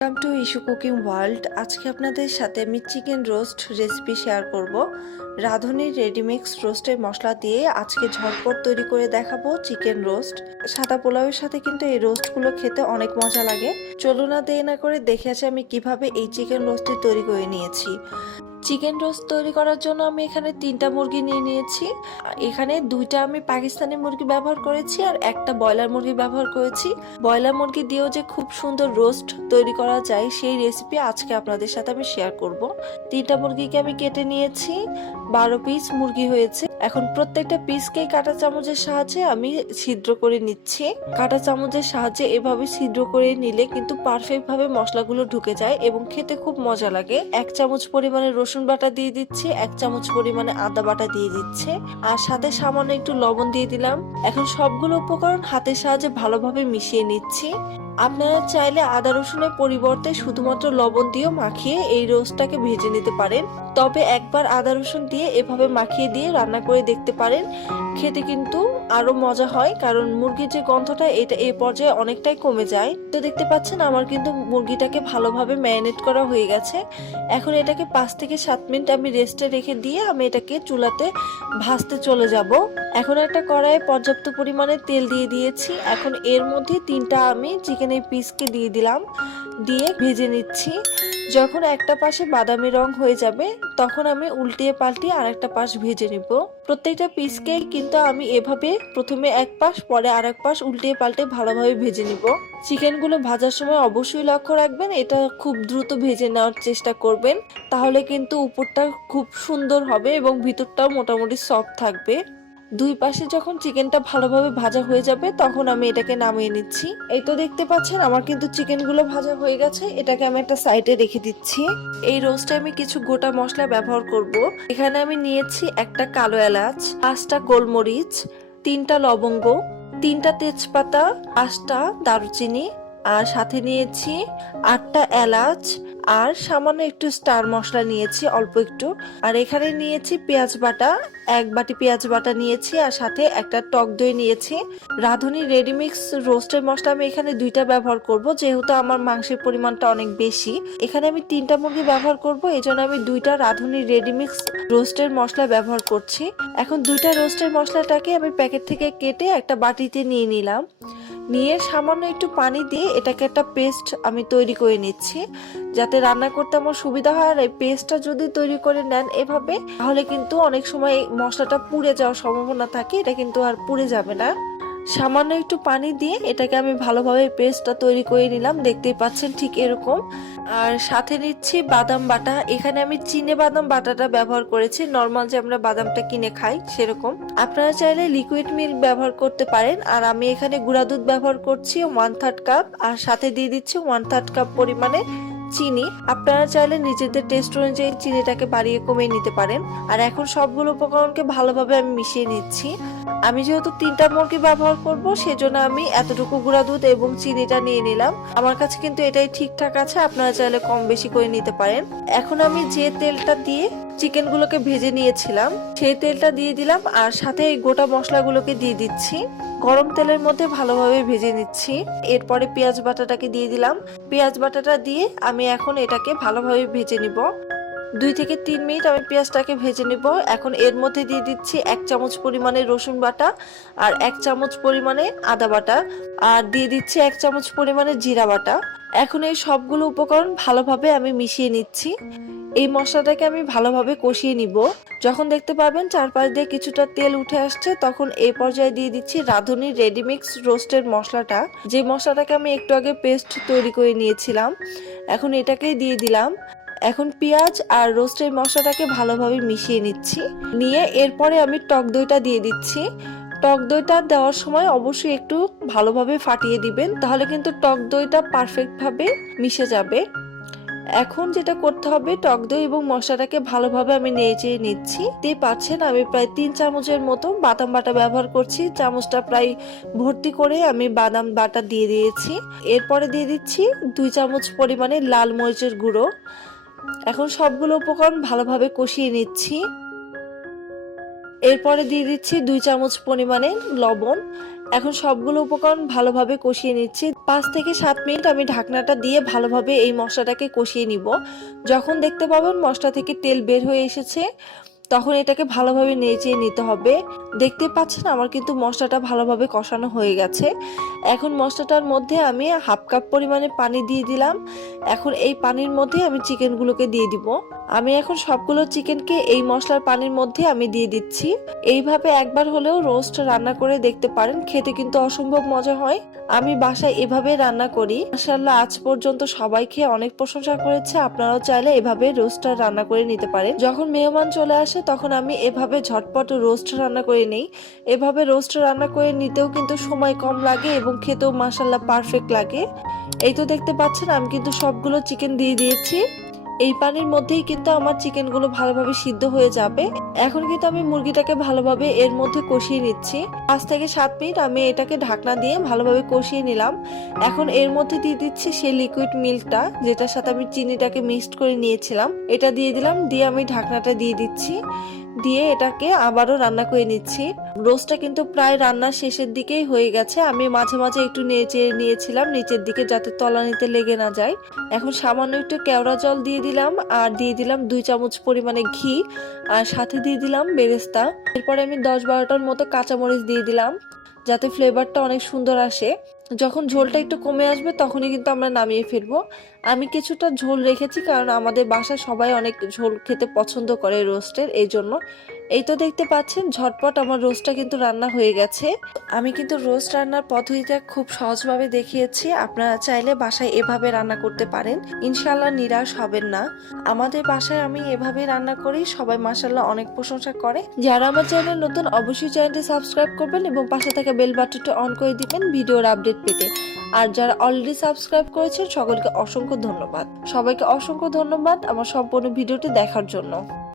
Welcome to Ishu cooking world আজকে আপনাদের সাথে আমি চিকেন রোস্ট রেসিপি শেয়ার করব। রাঁধুনির রেডিমিক্স রোস্টের মশলা দিয়ে আজকে ঝটপট তৈরি করে দেখাবো চিকেন রোস্ট সাদা পোলাওয়ের সাথে কিন্তু এই রোস্টগুলো খেতে অনেক মজা লাগে। চলো না দেয় না করে দেখে আছে আমি কীভাবে এই চিকেন রোস্টটি তৈরি করে নিয়েছি। চিকেন রোস্ট তৈরি করার জন্য আমি এখানে তিনটা মুরগি নিয়ে নিয়েছি। এখানে দুইটা আমি পাকিস্তানি মুরগি ব্যবহার করেছি আর একটা ব্রয়লার মুরগি ব্যবহার করেছি। ব্রয়লার মুরগি দিয়েও যে খুব সুন্দর রোস্ট তৈরি করা যায়, সেই রেসিপি আজকে আপনাদের সাথে আমি শেয়ার করব। তিনটা মুরগিকে আমি কেটে নিয়েছি। বারো পিস মুরগি হয়েছে। এখন প্রত্যেকটা পিসকেই কাঁটা চামচের সাহায্যে আমি ছিদ্র করে নিচ্ছি। কাঁটা চামচের সাহায্যে এভাবে ছিদ্র করে নিলে কিন্তু পারফেক্ট ভাবে মশলাগুলো ঢুকে যায় এবং খেতে খুব মজা লাগে। এক চামচ পরিমাণে রসুন বাটা দিয়ে দিচ্ছি, এক চামচ পরিমাণে আদা বাটা দিয়ে দিচ্ছে, আর সাথে সামান্য একটু লবণ দিয়ে দিলাম। এখন সবগুলো উপকরণ হাতের সাহায্যে ভালোভাবে মিশিয়ে নিচ্ছি। আপনারা চাইলে আদা রসুনের পরিবর্তে শুধুমাত্র লবণ দিয়েও মাখিয়ে এই রোস্টটাকে ভেজে নিতে পারেন। তবে একবার আদা রসুন দিয়ে এভাবে মাখিয়ে দিয়ে রান্না করে দেখতে পারেন। খেতে কিন্তু আরও মজা হয়, কারণ মুরগির যে গন্ধটা, এটা এই পর্যায়ে অনেকটাই কমে যায়। তো দেখতে পাচ্ছেন, আমার কিন্তু মুরগিটাকে ভালোভাবে ম্যারিনেট করা হয়ে গেছে। এখন এটাকে পাঁচ থেকে সাত মিনিট আমি রেস্টে রেখে দিয়ে আমি এটাকে চুলাতে ভাজতে চলে যাব। এখন একটা কড়াইয়ে পর্যাপ্ত পরিমাণে তেল দিয়ে দিয়েছি। এখন এর মধ্যে তিনটা আমি চিকেনের পিসকে দিয়ে দিলাম। দিয়ে ভেজে নিচ্ছি। যখন একটা পাশে বাদামি রং হয়ে যাবে, তখন আমি উল্টিয়ে পাল্টিয়ে আর একটা পাশ ভেজে নিব। প্রত্যেকটা পিসকে কিন্তু আমি এভাবে প্রথমে এক পাশ, পরে আর এক পাশ উল্টিয়ে পাল্টে ভালোভাবে ভেজে নিব। চিকেনগুলো ভাজার সময় অবশ্যই লক্ষ্য রাখবেন, এটা খুব দ্রুত ভেজে নেওয়ার চেষ্টা করবেন। তাহলে কিন্তু উপরটা খুব সুন্দর হবে এবং ভিতরটাও মোটামুটি সফট থাকবে। দুই পাশে যখন চিকেনটা ভালোভাবে ভাজা হয়ে যাবে, তখন আমি এটাকে নামিয়ে নিচ্ছি। এই তো দেখতে পাচ্ছেন, আমার কিন্তু চিকেনগুলো ভাজা হয়ে গেছে। এটাকে আমি একটা সাইডে রেখে দিচ্ছি। এই রোস্টে আমি কিছু গোটা মশলা ব্যবহার করব। এখানে আমি নিয়েছি একটা কালো এলাচ, পাঁচটা গোলমরিচ, তিনটা লবঙ্গ, তিনটা তেজপাতা, পাঁচটা দারুচিনি আর সাথে নিয়েছি আটটা এলাচ আর সামান্য একটু স্টার মশলা নিয়েছি, অল্প একটু। আর এখানে নিয়েছি পেঁয়াজ বাটা, এক বাটি পেঁয়াজ বাটা নিয়েছি আর সাথে একটা টক দই নিয়েছি। রাঁধুনি রেডিমিক্স রোস্টের মশলা আমি এখানে দুইটা ব্যবহার করব, যেহেতু আমার মাংসের পরিমাণটা অনেক বেশি। এখানে আমি তিনটা মুরগি ব্যবহার করব এই জন্য আমি দুইটা রাঁধুনি রেডিমিক্স রোস্টের মশলা ব্যবহার করছি। এখন দুইটা রোস্টের মশলাটাকে আমি প্যাকেট থেকে কেটে একটা বাটিতে নিয়ে নিলাম। নিয়ে সামান্য একটু পানি দিয়ে এটাকে একটা পেস্ট আমি তৈরি করে নিচ্ছি। যাতে রান্না করতে আমার সুবিধা হয় আর এই পেস্টটা যদি তৈরি করে নেন এভাবে, তাহলে কিন্তু অনেক সময় মশলাটা পুড়ে যাওয়ার সম্ভাবনা থাকে, এটা কিন্তু আর পুড়ে যাবে না। সামান্য একটু পানি দিয়ে এটাকে আমি ভালোভাবে পেস্টটা তৈরি করে নিলাম, দেখতেই পাচ্ছেন ঠিক এরকম। আর সাথে নিচ্ছি বাদাম বাটা। এখানে আমি চিনে বাদাম বাটাটা ব্যবহার করেছি। নর্মাল যে আমরা বাদামটা কিনে খাই, সেরকম। আপনারা চাইলে লিকুইড মিল্ক ব্যবহার করতে পারেন। আর আমি এখানে গুঁড়া দুধ ব্যবহার করছি ওয়ান থার্ড কাপ। আর সাথে দিয়ে দিচ্ছি ওয়ান থার্ড কাপ পরিমাণে চিনি, আপনারা চাইলে নিজেদের টেস্ট অনুযায়ী চিনিটাকে বাড়িয়ে কমিয়ে নিতে পারেন। আর এখন সবগুলো উপকরণকে ভালোভাবে আমি মিশিয়ে নিচ্ছি। আমি যেহেতু তিনটা মুরগি ব্যবহার করব, সেজন্য আমি এতটুকু গুঁড়া দুধ এবং চিনিটা নিয়ে নিলাম। আমার কাছে কিন্তু এটাই ঠিকঠাক আছে, আপনারা চাইলে কম বেশি করে নিতে পারেন। এখন আমি যে তেলটা দিয়ে চিকেন গুলোকে ভেজে নিয়েছিলাম। সেই তেলটা দিয়ে দিলাম আর সাথে এই গোটা মশলাগুলোকে দিয়ে দিচ্ছি। গরম তেলের মধ্যে ভালোভাবে ভেজে নিচ্ছি। এরপরে পেঁয়াজ বাটাটাকে দিয়ে দিলাম। পেঁয়াজ বাটাটা দিয়ে আমি এখন এটাকে ভালোভাবে ভেজে নিব। দুই থেকে তিন মিনিট আমি পেঁয়াজটাকে ভেজে নিব। এখন এর মধ্যে দিয়ে দিচ্ছি এক চামচ পরিমাণে রসুন বাটা আর এক চামচ পরিমাণে আদা বাটা। আর দিয়ে দিচ্ছি এক চামচ পরিমাণে জিরা বাটা। এখন এই সবগুলো উপকরণ ভালোভাবে আমি মিশিয়ে নিচ্ছি। এই মশলাটাকে আমি ভালোভাবে কষিয়ে নিব। যখন দেখতে পাবেন চারপাশ দিয়ে কিছুটা তেল উঠে আসছে, তখন এই পর্যায়ে দিয়ে দিচ্ছি রাঁধুনি রেডিমিক্স রোস্টের মশলাটা। যে মশলাটাকে আমি একটু আগে পেস্ট তৈরি করে নিয়েছিলাম, এখন এটাকেই দিয়ে দিলাম। এখন পেঁয়াজ আর রোস্টের মশলাটাকে ভালোভাবে মিশিয়ে নিচ্ছি। নিয়ে এরপরে আমি টক দইটা দিয়ে দিচ্ছি। টক দইটা দেওয়ার সময় অবশ্যই একটু ভালোভাবে ফাটিয়ে দিবেন, তাহলে কিন্তু টক দইটা পারফেক্টভাবে মিশে যাবে। এখন যেটা করতে হবে, টক দই এবং মশলাটাকে ভালোভাবে আমি নেড়ে নিচ্ছি। দিয়ে পাচ্ছেন, আমি প্রায় তিন চামচের মতো বাদাম বাটা ব্যবহার করছি। চামচটা প্রায় ভর্তি করে আমি বাদাম বাটা দিয়ে দিয়েছি। এরপরে দিয়ে দিচ্ছি দুই চামচ পরিমাণে লাল মরিচের গুঁড়ো। এখন সবগুলো উপকরণ ভালোভাবে কষিয়ে নিচ্ছি। এরপরে দিয়ে দিচ্ছি দুই চামচ পরিমাণে লবণ। এখন সবগুলো উপকরণ ভালোভাবে কষিয়ে নিচ্ছি। পাঁচ থেকে সাত মিনিট আমি ঢাকনাটা দিয়ে ভালোভাবে এই মশলাটাকে কষিয়ে নিব। যখন দেখতে পাবেন মশলা থেকে তেল বের হয়ে এসেছে, তখন এটাকে ভালোভাবে নেড়ে নিতে হবে। দেখতে পাচ্ছেন আমার কিন্তু মশলাটা ভালোভাবে কষানো হয়ে গেছে। এখন মশলাটার মধ্যে আমি হাফ কাপ পরিমাণে পানি দিয়ে দিলাম। এখন এই পানির মধ্যে আমি চিকেনগুলোকে দিয়ে দিব। আমি এখন সবগুলো চিকেনকে এই মশলার পানির মধ্যে আমি দিয়ে দিচ্ছি। এইভাবে একবার হলেও রোস্ট রান্না করে দেখতে পারেন, খেতে কিন্তু অসম্ভব মজা হয়। আমি বাসায় এভাবে রান্না করি। মাসাল্লাহ আজ পর্যন্ত সবাই খেয়ে অনেক প্রশংসা করেছে। আপনারাও চাইলে এভাবে রোস্টার রান্না করে নিতে পারেন। যখন মেহমান চলে আসে, তখন আমি এভাবে ঝটপট রোস্ট রান্না করে নেই। এভাবে রোস্ট রান্না করে নিতেও কিন্তু সময় কম লাগে এবং খেতেও মাসাল্লাহ পারফেক্ট লাগে। এই তো দেখতে পাচ্ছেন, আমি কিন্তু সবগুলো চিকেন দিয়ে দিয়েছি। এই পানির মধ্যেই কিন্তু আমার চিকেনগুলো ভালোভাবে সিদ্ধ হয়ে যাবে। এখন কিন্তু আমি মুরগিটাকে ভালোভাবে এর মধ্যে কষিয়ে নিচ্ছি। পাঁচ থেকে সাত মিনিট আমি এটাকে ঢাকনা দিয়ে ভালোভাবে কষিয়ে নিলাম। এখন এর মধ্যে দিয়ে দিচ্ছি সেই লিকুইড মিল্কটা যেটার সাথে আমি চিনিটাকে মিক্সড করে নিয়েছিলাম। এটা দিয়ে দিলাম, দিয়ে আমি ঢাকনাটা দিয়ে দিচ্ছি। দিয়ে এটাকে আবারও রান্না করে নিচ্ছি। রোস্টটা কিন্তু প্রায় রান্নার শেষের দিকেই হয়ে গেছে। আমি মাঝে মাঝে একটু নেড়ে নিয়েছিলাম, নিচের দিকে যাতে তলানিতে লেগে না যায়। এখন সামান্য একটু কেওড়া জল দিয়ে দিলাম আর দিয়ে দিলাম দুই চামচ পরিমাণে ঘি আর সাথে দিয়ে দিলাম বেরেস্তা। এরপরে আমি দশ বারোটার মতো কাঁচামরিচ দিয়ে দিলাম, যাতে ফ্লেভারটা অনেক সুন্দর আসে। যখন ঝোলটা একটু কমে আসবে তখনই কিন্তু আমরা নামিয়ে ফেলব। আমি কিছুটা ঝোল রেখেছি কারণ আমাদের বাসায় সবাই অনেক ঝোল খেতে পছন্দ করে রোস্টের এই জন্য এই তো দেখতে পাচ্ছেন, ঝটপট আমার রোস্টটা কিন্তু রান্না হয়ে গেছে। আমি কিন্তু রোস্ট রান্নার পদ্ধতিটা খুব সহজভাবে দেখিয়েছি। আপনারা চাইলে বাসায় এভাবে রান্না করতে পারেন। ইনশাল্লাহ নিরাশ হবেন না। আমাদের বাসায় আমি এভাবে রান্না করি, সবাই মাসাল্লাহ অনেক প্রশংসা করে। যারা আমার চ্যানেল নতুন, অবশ্যই চ্যানেলটি সাবস্ক্রাইব করবেন এবং পাশে থাকা বেল বাটনটা অন করে দিবেন ভিডিওর আপডেট পেতে। আর যারা অলরেডি সাবস্ক্রাইব করেছেন, সকলকে অসংখ্য ধন্যবাদ। সবাইকে অসংখ্য ধন্যবাদ আমার সম্পূর্ণ ভিডিওটি দেখার জন্য।